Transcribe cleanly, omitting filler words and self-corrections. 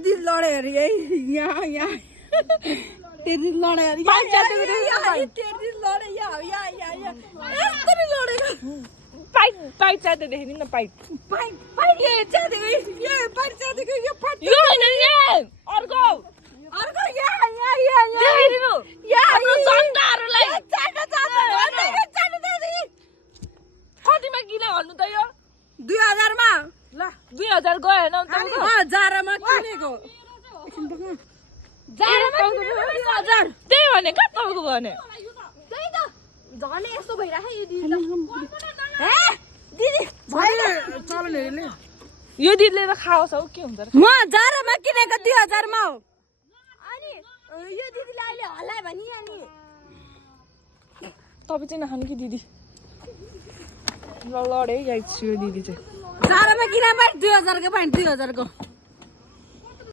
तेरो दिदी लड्यो अरे यहाँ यहाँ तेरो दिदी लड्यो अरे तेरो दिदी लड्यो यहाँ यस्तो नि लडेको पाइप च्यातेदेखि नि न पाइप ये च्यातेको यो पाइप च्यातेको यो फट यो हैन यहाँ अर्को यहाँ देखाइदिनु हाम्रो जनताहरुलाई कतिमा किन भन्नु त यो 2000 मा ल 2000 गयो हैन जारामा किनेको जारामा 2000 त्यही भने कहाँ तपाईँको भने त्यही त झन् यस्तो भइराख्यो यो दिदी हे दिदी चलन हेर्ने यो दिदीले त खाओस् हौ के हुन्छ र म जारामा किनेको 2000 मा हो अनि यो दिदीले अहिले हल्लायो भनि अनि तपाईँ चाहिँ नखानु कि दिदी ल लडे गाइस यो दिदी चाहिँ जारामा किने पाए 2000 को पाए 2000 को